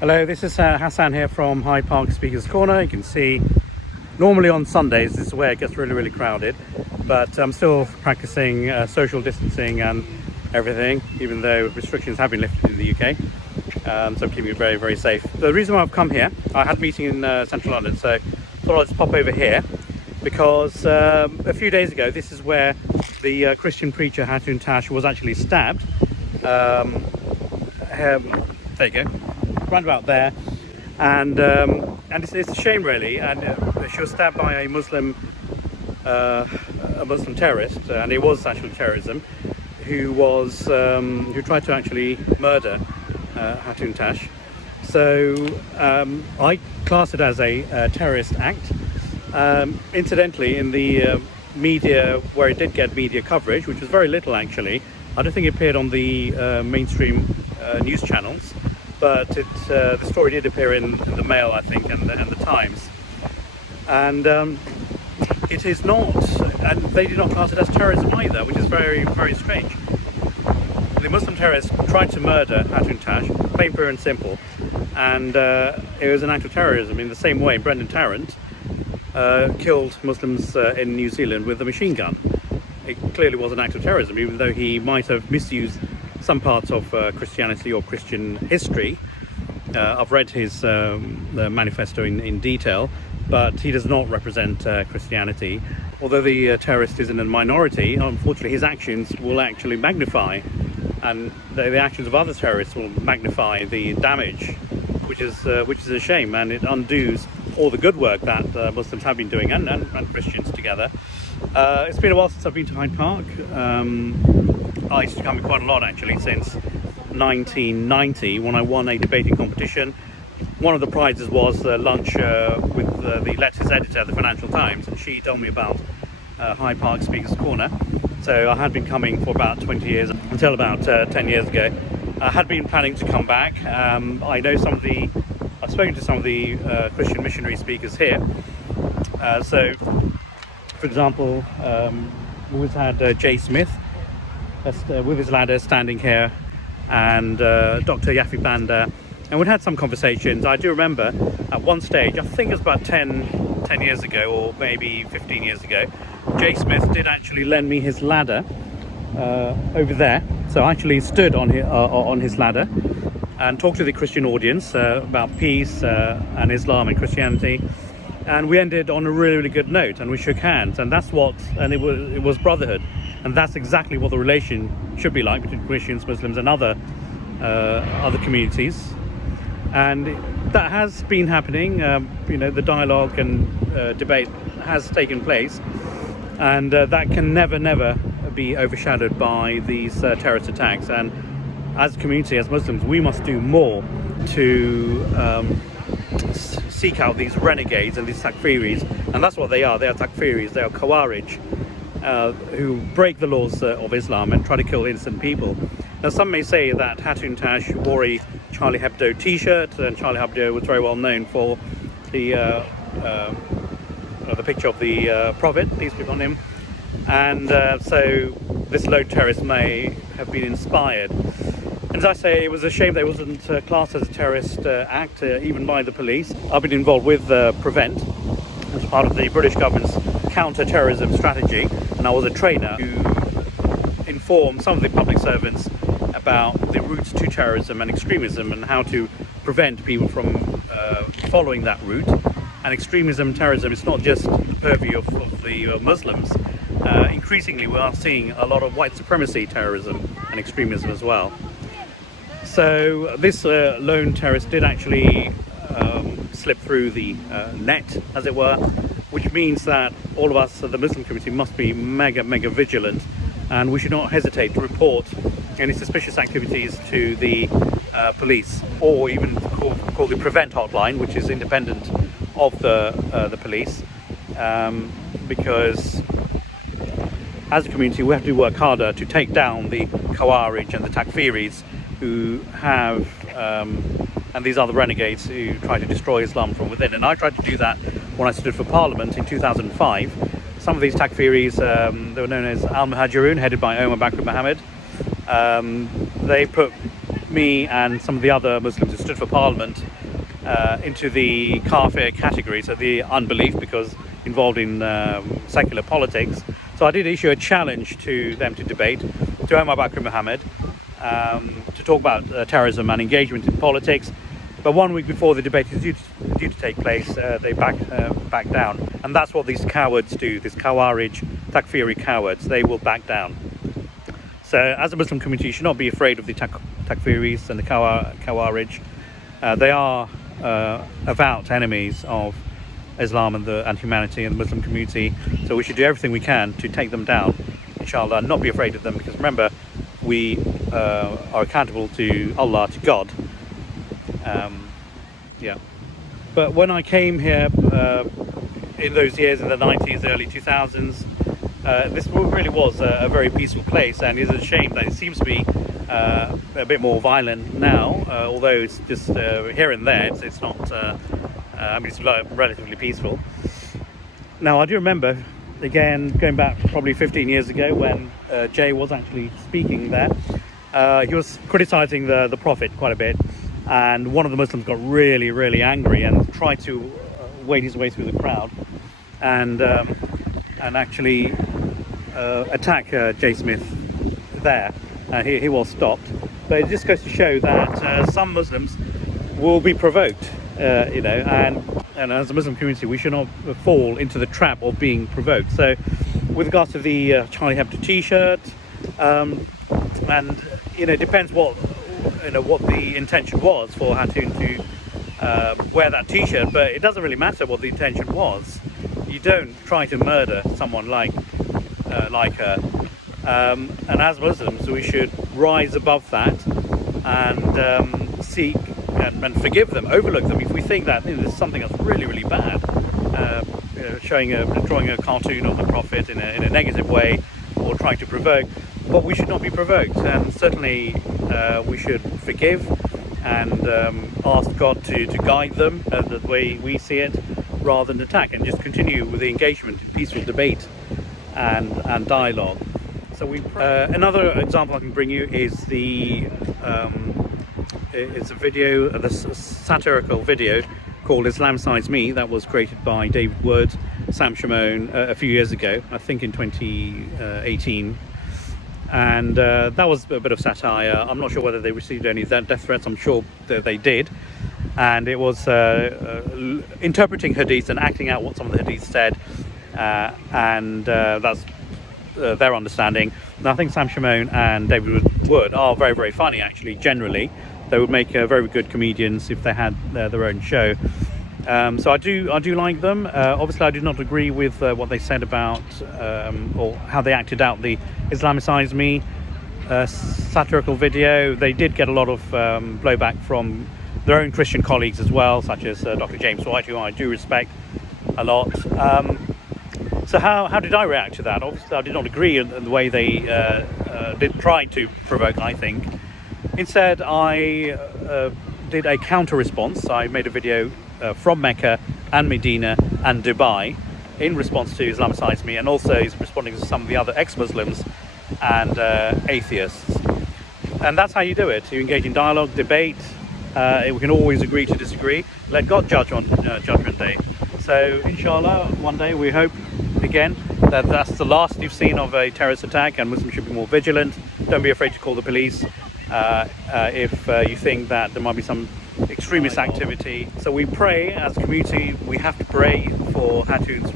Hello, this is Hassan here from Hyde Park Speakers Corner. You can see normally on Sundays this is where it gets really crowded, but I'm still practicing social distancing and everything, even though restrictions have been lifted in the UK. So I'm keeping it very safe. The reason why I've come here, I had a meeting in central London, so I thought I'd just pop over here because a few days ago this is where the Christian preacher Hatun Tash was actually stabbed. There you go, round about there, and it's a shame really. And she was stabbed by a Muslim terrorist, and it was actually terrorism, who tried to actually murder Hatun Tash. So I class it as a terrorist act. Incidentally, in the media, where it did get media coverage, which was very little actually, I don't think it appeared on the mainstream news channels, but the story did appear in the Mail, I think, and the Times. And it is not, and they did not class it as terrorism either, which is very strange. The Muslim terrorists tried to murder Hatun Tash, plain, pure and simple, and it was an act of terrorism in the same way Brendan Tarrant killed Muslims in New Zealand with a machine gun. It clearly was an act of terrorism, even though he might have misused some parts of Christianity or Christian history. I've read his manifesto in detail, but he does not represent Christianity. Although the terrorist is in a minority, unfortunately his actions will actually magnify, and the actions of other terrorists will magnify the damage, which is a shame, and it undoes all the good work that Muslims have been doing, and Christians together. It's been a while since I've been to Hyde Park. I used to come here quite a lot actually since 1990, when I won a debating competition. One of the prizes was lunch with the letters editor of the Financial Times, and she told me about Hyde Park Speakers Corner. So I had been coming for about 20 years, until about 10 years ago. I had been planning to come back. I know I've spoken to some of the Christian missionary speakers here. So, for example, we've had Jay Smith with his ladder standing here, and Dr. Yafi Banda, and we'd had some conversations. I do remember at one stage, I think it was about 10 years ago, or maybe 15 years ago, Jay Smith did actually lend me his ladder over there. So I actually stood on his ladder and talked to the Christian audience about peace and Islam and Christianity, and we ended on a really good note, and we shook hands, and it was brotherhood, and that's exactly what the relation should be like between Christians, Muslims, and other communities. And that has been happening. The dialogue and debate has taken place, and that can never be overshadowed by these terrorist attacks. And as a community, as Muslims, we must do more to seek out these renegades and these takfiris, and that's what they are. They are takfiris, they are Khawarij, who break the laws of Islam and try to kill innocent people. Now, some may say that Hatun Tash wore a Charlie Hebdo t-shirt, and Charlie Hebdo was very well known for the picture of the Prophet, peace be upon him, and so this lone terrorist may have been inspired. And as I say, it was a shame that it wasn't classed as a terrorist act, even by the police. I've been involved with Prevent as part of the British government's counter-terrorism strategy, and I was a trainer who informed some of the public servants about the routes to terrorism and extremism, and how to prevent people from following that route. And extremism, terrorism, it's not just the purview of the Muslims. Increasingly we are seeing a lot of white supremacy terrorism and extremism as well. So this lone terrorist did actually slip through the net, as it were, which means that all of us, the Muslim community, must be mega vigilant, and we should not hesitate to report any suspicious activities to the police, or even call the Prevent hotline, which is independent of the police, because as a community we have to work harder to take down the Khawarij and the Takfiris who have and these other renegades who try to destroy Islam from within. And I tried to do that when I stood for Parliament in 2005. Some of these Takfiris, they were known as Al-Muhajirun, headed by Omar Bakr Mohammed. They put me and some of the other Muslims who stood for Parliament into the kafir category, so the unbelief, because involved in secular politics. So I did issue a challenge to them to debate, to Omar Bakr Mohammed, to talk about terrorism and engagement in politics. But 1 week before the debate is due to take place, they back down. And that's what these cowards do, these Khawarij, Takfiri cowards. They will back down. So as a Muslim community, you should not be afraid of the Takfiris and the Khawarij. They are avowed enemies of Islam and humanity and the Muslim community. So we should do everything we can to take them down, inshallah, and not be afraid of them, because remember, we are accountable to Allah, to God. Yeah. But when I came here in those years, in the 90s, early 2000s, this really was a very peaceful place, and it's a shame that it seems to be a bit more violent now, although it's just here and there. It's not, I mean, it's relatively peaceful. Now, I do remember, again, going back probably 15 years ago when Jay was actually speaking there, he was criticizing the Prophet quite a bit, and one of the Muslims got really, really angry and tried to wade his way through the crowd and actually attack Jay Smith there. He was stopped. But it just goes to show that some Muslims will be provoked, you know, and as a Muslim community, we should not fall into the trap of being provoked. So with regards to the Charlie Hebdo t-shirt, and you know, it depends what the intention was for Hatun to wear that t-shirt, but it doesn't really matter what the intention was. You don't try to murder someone like her, and as Muslims we should rise above that and seek and forgive them, overlook them if we think that there's something that's really, really bad, drawing a cartoon of the Prophet in a negative way, or trying to provoke. But we should not be provoked, and certainly we should forgive and ask God to guide them the way we see it, rather than attack, and just continue with the engagement, peaceful debate and dialogue. So another example I can bring you is it's a video, the satirical video called Islamicise Me, that was created by David Wood, Sam Shamoun a few years ago, I think in 2018. And that was a bit of satire. I'm not sure whether they received any death threats. I'm sure that they did. And it was interpreting hadiths and acting out what some of the hadiths said. And that's their understanding. And I think Sam Shamoun and David Wood are very, very funny, actually, generally. They would make very good comedians if they had their own show. So I do like them. Obviously, I do not agree with what they said about or how they acted out the Islamicise Me satirical video. They did get a lot of blowback from their own Christian colleagues as well, such as Dr. James White, who I do respect a lot. So how did I react to that? Obviously, I did not agree in the way they did try to provoke, I think. Instead, I did a counter response. I made a video from Mecca and Medina and Dubai in response to Islamicise Me, and also he's responding to some of the other ex-Muslims and atheists. And that's how you do it. You engage in dialogue, debate. We can always agree to disagree. Let God judge on Judgment Day. So inshallah, one day we hope again that that's the last you've seen of a terrorist attack, and Muslims should be more vigilant. Don't be afraid to call the police if you think that there might be some extremist activity. So we pray as a community, we have to pray for Hatun's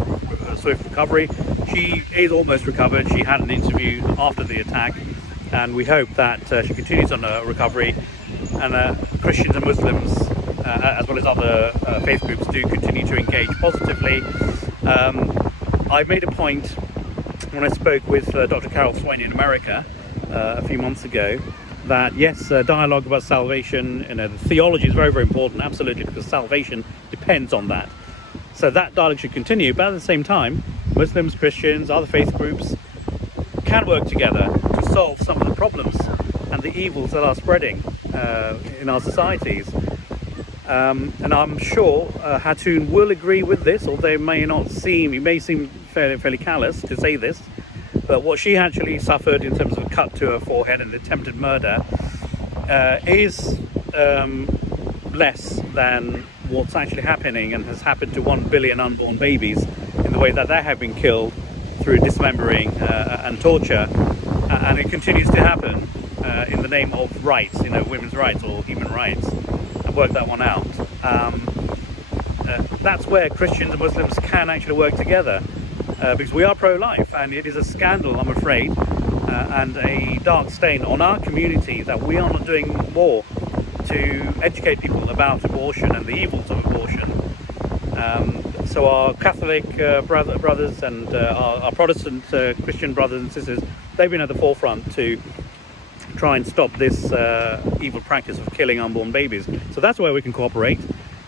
swift recovery. She is almost recovered. She had an interview after the attack, and we hope that she continues on her recovery, and Christians and Muslims as well as other faith groups do continue to engage positively. I made a point when I spoke with Dr. Carol Swain in America a few months ago, that yes, dialogue about salvation, the theology is very, very important, absolutely, because salvation depends on that. So that dialogue should continue, but at the same time, Muslims, Christians, other faith groups can work together to solve some of the problems and the evils that are spreading in our societies. And I'm sure Hatun will agree with this, although it may seem fairly callous to say this. But what she actually suffered in terms of a cut to her forehead and attempted murder is less than what's actually happening and has happened to 1 billion unborn babies in the way that they have been killed through dismembering and torture, and it continues to happen in the name of rights, women's rights or human rights. And work that one out. That's where Christians and Muslims can actually work together, because we are pro-life, and it is a scandal, I'm afraid, and a dark stain on our community that we are not doing more to educate people about abortion and the evils of abortion. So our Catholic brothers and our Protestant Christian brothers and sisters, they've been at the forefront to try and stop this evil practice of killing unborn babies. So that's where we can cooperate.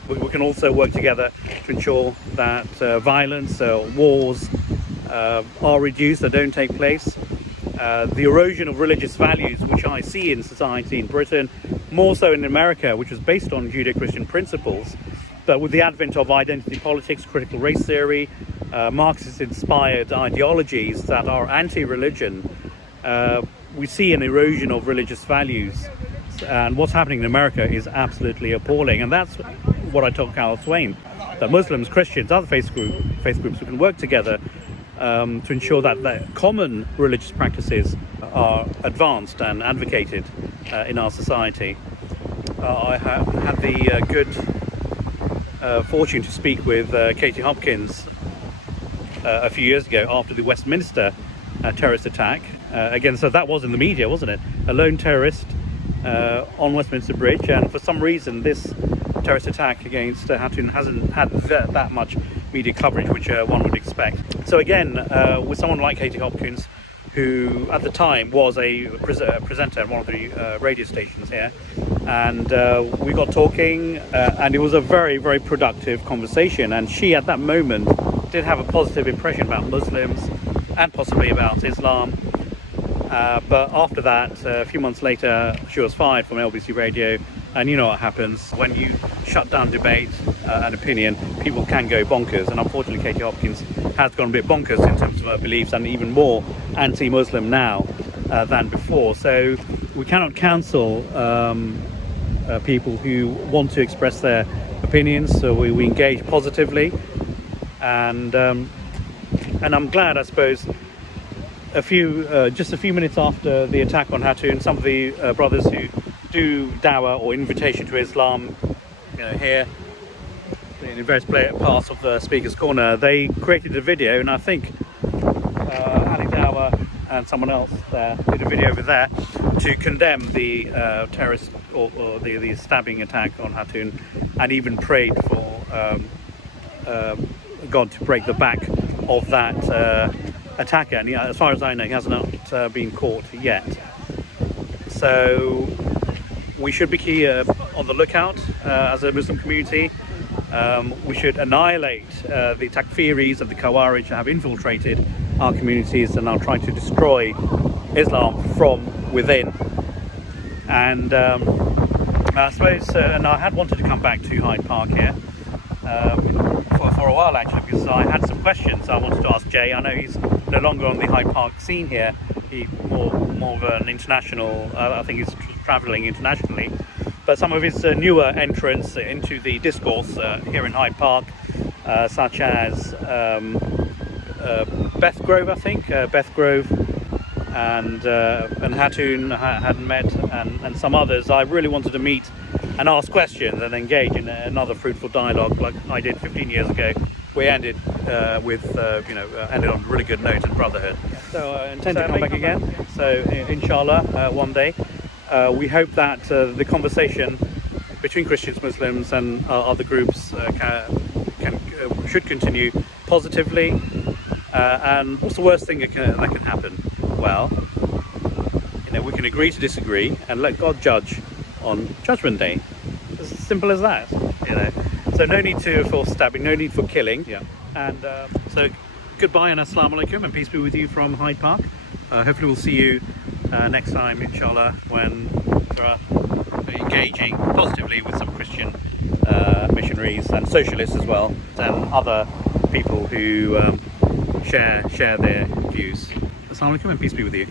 We can also work together to ensure that violence, wars are reduced, that don't take place. The erosion of religious values, which I see in society in Britain, more so in America, which was based on Judeo-Christian principles, but with the advent of identity politics, critical race theory, Marxist-inspired ideologies that are anti-religion, we see an erosion of religious values. And what's happening in America is absolutely appalling. And that's what I told Carol Swain, that Muslims, Christians, other faith groups we can work together to ensure that the common religious practices are advanced and advocated in our society. I have had the good fortune to speak with Katie Hopkins a few years ago after the Westminster terrorist attack. Again, so that was in the media, wasn't it? A lone terrorist on Westminster Bridge, and for some reason this terrorist attack against Hatun hasn't had that much media coverage, which one would expect. So again, with someone like Katie Hopkins, who at the time was a presenter at one of the radio stations here, and we got talking, and it was a very, very productive conversation, and she at that moment did have a positive impression about Muslims and possibly about Islam. But after that, a few months later, she was fired from LBC Radio, and you know what happens when you shut down debate and opinion. People can go bonkers, and unfortunately Katie Hopkins has gone a bit bonkers in terms of her beliefs, and even more anti-Muslim now than before. So we cannot counsel people who want to express their opinions, so we engage positively, and I'm glad, I suppose, just a few minutes after the attack on Hatun, some of the brothers who do dawah or invitation to Islam, here in various parts of the Speaker's Corner, they created a video, and I think Ali Dawah and someone else did a video over there to condemn the terrorist or the stabbing attack on Hatun, and even prayed for God to break the back of that attacker, and as far as I know, he has not been caught yet. So we should be on the lookout as a Muslim community. We should annihilate the Takfiris and the Khawarij that have infiltrated our communities and are trying to destroy Islam from within. And I suppose, and I had wanted to come back to Hyde Park here for a while actually, because I had some questions I wanted to ask Jay. I know he's no longer on the Hyde Park scene here. He's more of an international, I think he's travelling internationally. But some of his newer entrants into the discourse here in Hyde Park, such as Beth Grove, I think, Beth Grove, and Hatun hadn't met, and some others, I really wanted to meet and ask questions and engage in another fruitful dialogue like I did 15 years ago. We ended ended on a really good note and brotherhood. So I intend to come back again. So inshallah, one day. We hope that the conversation between Christians, Muslims, and other groups should continue positively. And what's the worst thing that can happen? Well, we can agree to disagree and let God judge on Judgment Day. It's as simple as that. So no need for stabbing, no need for killing. Yeah. And so goodbye and assalamu alaikum, and peace be with you from Hyde Park. Hopefully we'll see you next time, inshallah, when we're engaging positively with some Christian missionaries and socialists as well, and other people who share their views. Assalamu alaikum and peace be with you.